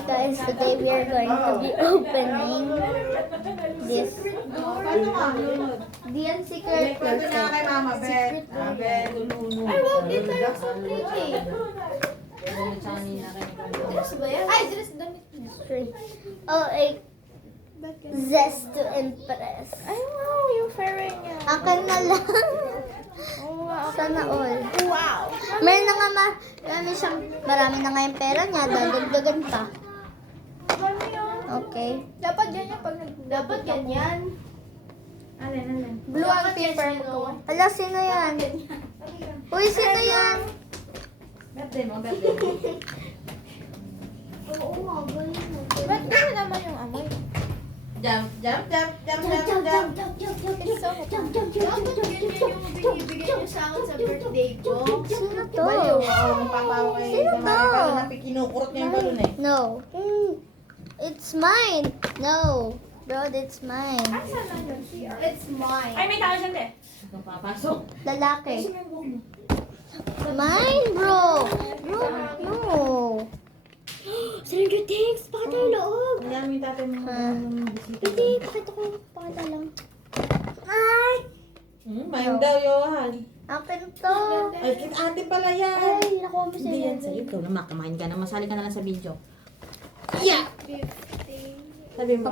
Hi guys, today we are going to be opening this Dian Secret Kwento niya kay Mama Bet. Ay, wow, this are so pretty. Dress ba yan? Ay, dress damit niya. Oh, a zest to impress. Ay, wow, yung fairy niya. Akin na lang. Sana all. Wow. Meron na nga marami na nga yung pera niya. Dadagdagan pa. Okay. Dapat ganyan pag dapat ganyan. Alin. Blue ang paper ko. Ala, sino yan? Uy, sino yan? Birthday mo, birthday mo. Oo nga, galing mo. Ba't gano'n naman yung amoy? Jump. Dapat ganyan yung binibigay niyo sa akin sa birthday ko. Sino to? Baliw ako ng papaw kay Sino Mama to? Carol na kinukurot niya yung balon eh. No. It's mine. No. Bro, it's mine. Asan na yun? It's mine. Ay, may tao dyan, te. Papasok. Lalaki. Mine, bro. Bro, no. Stranger Things, pakita yung loob. Ang dami tatay mo. Hindi, pakita ko. Pakita lang. Ay! Mayroon daw yun. Akin to. Ay, ate pala yan. Ay, nakuha mo Hindi yan sa'yo. Ikaw naman, kumain ka na. Masali ka na lang sa video. Yeah! Sabi mo.